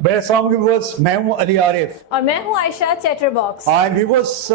अस्सलाम व्यूअर्स, मैं हूं अली आरिफ और मैं हूं Ayesha chatterbox. And viewers,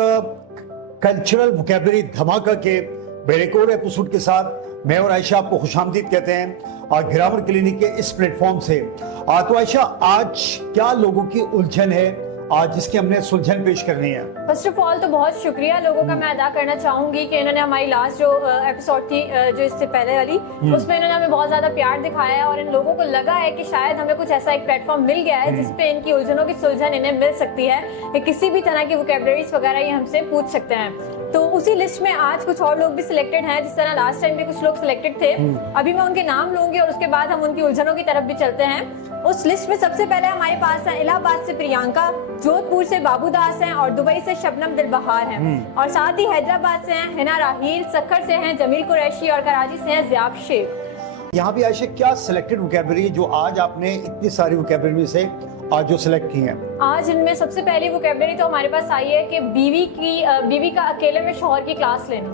cultural vocabulary धमाका के मेरे एक और एपिसोड के साथ मैं और आयशा आपको खुशामदीद कहते हैं ग्रामर क्लिनिक के इस प्लेटफॉर्म से। तो आयशा, आज क्या लोगों की उलझन है आज जिसकी हमने सुलझन पेश करनी है? फर्स्ट ऑफ ऑल तो बहुत शुक्रिया लोगों का मैं अदा करना चाहूंगी कि इन्होंने हमारी लास्ट जो एपिसोड थी जो इससे पहले वाली उसमें इन्होंने हमें बहुत ज्यादा प्यार दिखाया है और इन लोगों को लगा है कि शायद हमें कुछ ऐसा एक प्लेटफॉर्म मिल गया है जिसपे इनकी उलझनों की सुलझन इन्हें मिल सकती है कि किसी भी तरह की वोकैबुलरीज वगैरह ये हमसे पूछ सकते हैं। तो उसी लिस्ट में आज कुछ और लोग भी सिलेक्टेड हैं, जिस तरह लास्ट टाइम भी कुछ लोग सिलेक्टेड थे। अभी मैं उनके नाम लूंगी और उसके बाद हम उनकी उलझनों की तरफ भी चलते हैं। उस लिस्ट में सबसे पहले हमारे पास है इलाहाबाद से प्रियंका, जोधपुर से बाबू दास हैं और दुबई से शबनम दिलबहार हैं और साथ ही हैदराबाद से हैं हिना राहील, सक्खर से हैं जमील कुरैशी और कराची से हैं ज़ियाब शेख। यहाँ भी आयशा, क्या सिलेक्टेड वोकैबुलरी जो आज आपने इतनी सारी वोकैबुलरी में से आज जो सिलेक्ट की हैं? आज इनमें सबसे पहली वोकैबुलरी तो हमारे पास आई है कि बीवी का अकेले में शौहर की क्लास लेना।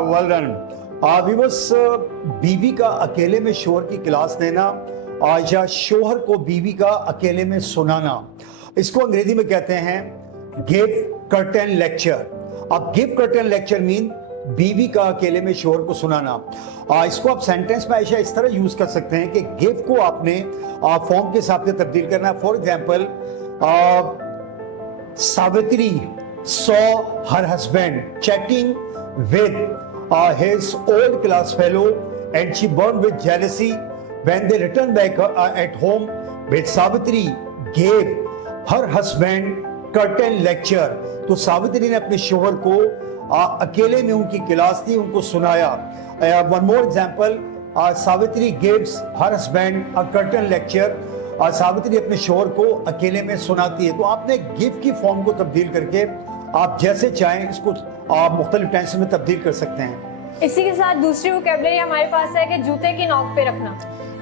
Well done. व्यूअर्स, बीवी का अकेले में शौहर की क्लास लेना या शौहर को बीवी का अकेले में सुनाना, इसको अंग्रेजी में कहते हैं गिव कर्टन लेक्चर। अब गिव कर्टन लेक्चर मीन बीवी का अकेले में शौहर को सुनाना। इसको आप सेंटेंस में ऐसा इस तरह यूज कर सकते हैं कि गिव को आपने फॉर्म के हिसाब से तब्दील करना है। For example, Savitri saw her husband chatting with his old class fellow and she burned with jealousy when they returned back at home with Savitri gave her husband curtain lecture। तो सावित्री ने अपने शोहर को अकेले में उनकी क्लास थी उनको सुनाया। One more example, Savitri gives her husband a curtain lecture. Savitri अपने शोहर को अकेले में सुनाती है। तो आपने गिव की फॉर्म को तब्दील करके आप जैसे चाहें इसको आप मुख्तलिफ टेंस में तब्दील कर सकते हैं। इसी के साथ दूसरी वोकैबुलरी हमारे पास है कि जूते की नोक पे रखना।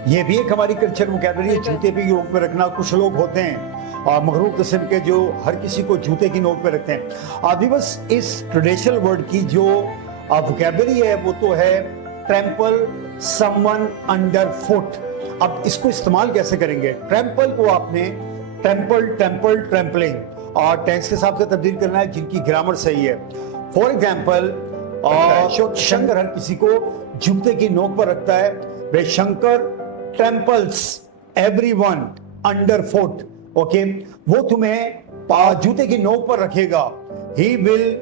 ये भी एक हमारी कल्चर वोकैबुलरी है, जूते पे नोक पे रखना। कुछ लोग होते हैं मगरूर किस्म के जो हर किसी को जूते की नोक पे रखते हैं। अभी बस इस ट्रेडिशनल वर्ड की जो वोकैबुलरी है वो तो है ट्रैम्पल समवन अंडर फुट। अब इसको इस्तेमाल कैसे करेंगे? ट्रैम्पल को आपने टेम्पल टेम्पल ट्रैम्पलिंग और टेंस के हिसाब से तब्दील करना है जिनकी ग्रामर सही है। फॉर एग्जाम्पल, शंकर हर किसी को जूते की नोक पर रखता है। वे Shankar tramples everyone under foot. Okay, वो तुम्हें जूते की नोक पर रखेगा। He will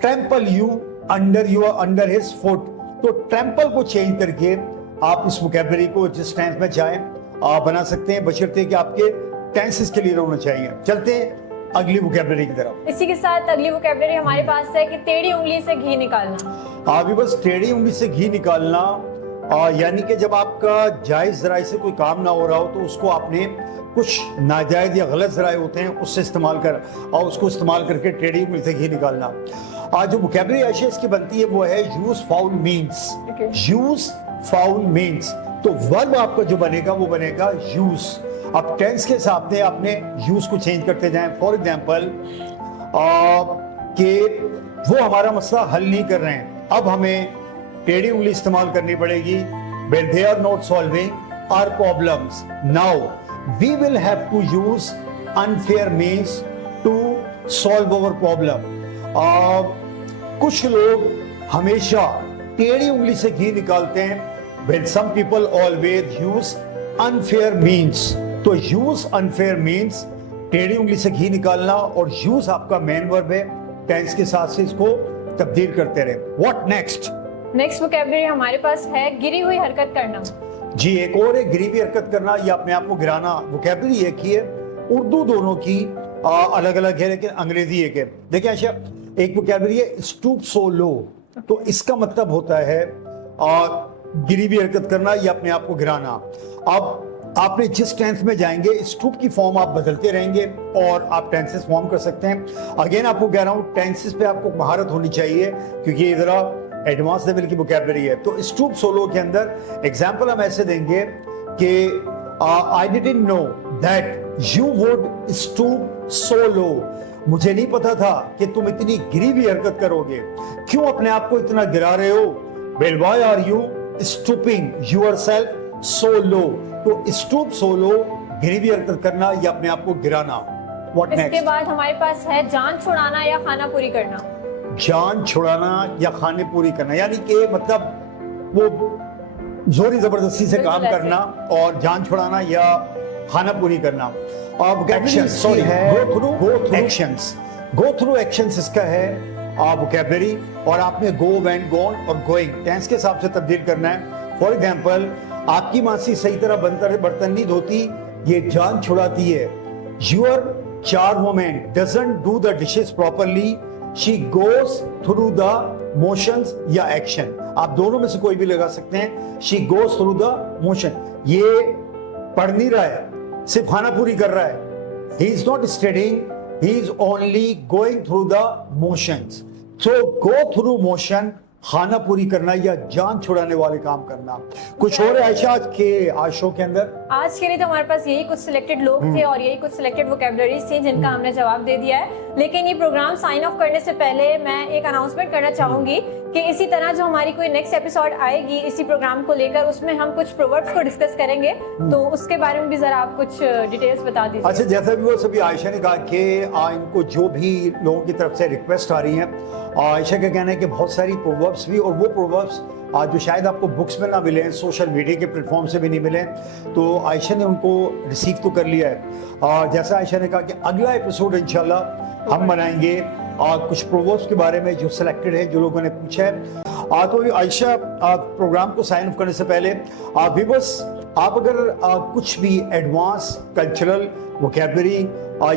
trample you under his foot. तो ट्रैम्पल को चेंज करके आप इस वोकैबुलरी को जिस टेंस में चाहें बना सकते हैं, बशर्ते कि आपके टेंसेस के लिए होना चाहिए। चलते हैं अगली वोकैबुलरी की तरफ। इसी के साथ अगली वोकैबुलरी हमारे पास है कि टेढ़ी उंगली से घी निकालना। अभी बस टेढ़ी उंगली से घी निकालना यानी कि जब आपका जायज जराए से कोई काम ना हो रहा हो तो उसको आपने कुछ नाजायज या गलत जराए होते हैं उससे इस्तेमाल कर और उसको इस्तेमाल करके टेढ़ी उंगली से घी निकालना। जो वोकैबुलरी ऐसे इसकी बनती है वो है use foul means. Use foul means, तो वर्ब आपका जो बनेगा वो बनेगा यूज। अब टेंस के हिसाब से आपने यूज को चेंज करते जाएं। फॉर एग्जाम्पल, कि वो हमारा मसला हल नहीं कर रहे हैं, अब हमें टेढ़ी उंगली इस्तेमाल करनी पड़ेगी। When they are not solving our problems, now we will have to use unfair means to solve our problem। कुछ लोग हमेशा टेढ़ी उंगली से घी निकालते हैं। When some people always use unfair means। तो यूज अनफेयर मीन्स टेढ़ी उंगली से घी निकालना और यूज आपका मेन वर्ब है। टेंस के साथ से इसको तब्दील करते रहे। What next? नेक्स्ट वोकैबुलरी हमारे पास है गिरी हुई हरकत करना। जी, एक और है गिरी हुई हरकत करना या अपने आप को गिराना। वोकैबुलरी एक ही है, उर्दू दोनों की अलग अलग है लेकिन अंग्रेजी एक है। देखिए आयशा, एक वोकैबुलरी है स्टूप सो लो, तो इसका मतलब होता है गिरी हुई हरकत करना या अपने आप को गिराना। अब आपने जिस टेंस में जाएंगे स्टूप की फॉर्म आप बदलते रहेंगे और आप टेंसेस फॉर्म कर सकते हैं। अगेन आपको कह रहा हूं टेंसेस पे आपको महारत होनी चाहिए क्योंकि ये जरा एडवांस लेवल की वोकैबुलरी है। तो स्टूप सोलो के अंदर एग्जांपल हम ऐसे देंगे कि I didn't know that you would stoop so low. मुझे नहीं पता था कि तुम इतनी गिरी हुई हरकत करोगे। क्यों अपने आप को इतना गिरा रहे हो? Well, why are you stooping yourself so low? तो stoop so low गिरी हुई हरकत करना या अपने आप को गिराना। व्हाट इसके नेक्स्ट? बाद हमारे पास है जान छुड़ाना या खाना पूरी करना। जान छुड़ाना या खाने पूरी करना, यानी कि मतलब वो जोरी जबरदस्ती से बिल्कुल काम ऐसे। करना और जान छुड़ाना या खाना पूरी करना। अब Actions, sorry, go through actions इसका है वोकैबुलरी, और आपने गो, वेंट, गॉन और गोइंग टेंस के हिसाब से तब्दील करना है। फॉर एग्जांपल, आपकी मासी सही तरह बर्तन नहीं धोती, ये जान छुड़ाती है। योर चार women doesn't do the dishes properly, she goes through the motions या एक्शन। आप दोनों में से कोई भी लगा सकते हैं। She goes through the motion, ये पढ़ नहीं रहा है, सिर्फ खाना पूरी कर रहा है। He is not studying, he is only going through the motions. So go through motion, खाना पूरी करना या जान छुड़ाने वाले काम करना। कुछ और है आयशा आज शो के अंदर? आज के लिए तो हमारे पास यही कुछ सिलेक्टेड लोग थे और यही कुछ सिलेक्टेड वोकैबुलरीज थी जिनका हमने जवाब दे दिया है। लेकिन ये प्रोग्राम साइन ऑफ करने से पहले मैं एक अनाउंसमेंट करना चाहूंगी कि इसी तरह जो हमारी कोई नेक्स्ट एपिसोड आएगी इसी प्रोग्राम को लेकर, उसमें हम कुछ प्रोवर्ब्स को डिस्कस करेंगे, तो उसके बारे में भी जरा आप कुछ डिटेल्स बता दीजिए। अच्छा, जैसा भी वो सभी आयशा ने कहा कि इनको जो भी लोगों की तरफ से रिक्वेस्ट आ रही है, आयशा का कहना है कि बहुत सारी प्रोवर्ब्स भी, और वो प्रोवर्ब्स जो शायद आपको बुक्स में ना मिले, सोशल मीडिया के प्लेटफॉर्म से भी नहीं मिले, तो आयशा ने उनको रिसीव तो कर लिया है। और जैसा आयशा ने कहा कि अगला एपिसोड इंशाल्लाह हम बनाएंगे कुछ प्रोवर्ब्स के बारे में जो सिलेक्टेड है, जो लोगों ने पूछा है। तो आयशा, प्रोग्राम को साइन ऑफ करने से पहले व्यूअर्स, आप अगर कुछ भी एडवांस कल्चरल वोकैबुलरी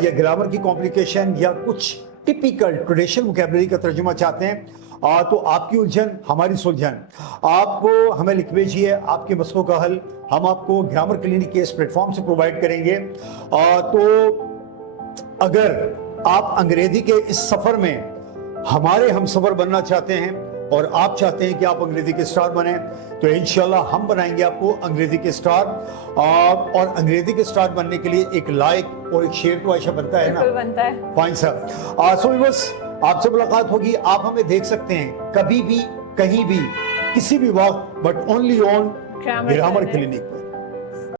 या ग्रामर की कॉम्प्लिकेशन या कुछ टिपिकल ट्रेडिशनल वोकैबुलरी का तर्जुमा चाहते हैं, तो आपकी उलझन हमारी सुलझन, आप हमें लिख भेजिए आपके मसलों का हल हम आपको ग्रामर क्लिनिक के इस प्लेटफॉर्म से प्रोवाइड करेंगे। तो अगर आप अंग्रेजी के इस सफर में हमारे हम सफर बनना चाहते हैं और आप चाहते हैं कि आप अंग्रेजी के स्टार बने, तो इंशाल्लाह हम बनाएंगे आपको अंग्रेजी के स्टार। और अंग्रेजी के स्टार बनने के लिए एक लाइक और एक शेयर तो आयशा बनता है ना? बिल्कुल बनता है। Fine sir. सो बस आपसे मुलाकात होगी, आप हमें देख सकते हैं कभी भी, कहीं भी, किसी भी वक्त, but only on grammar clinic.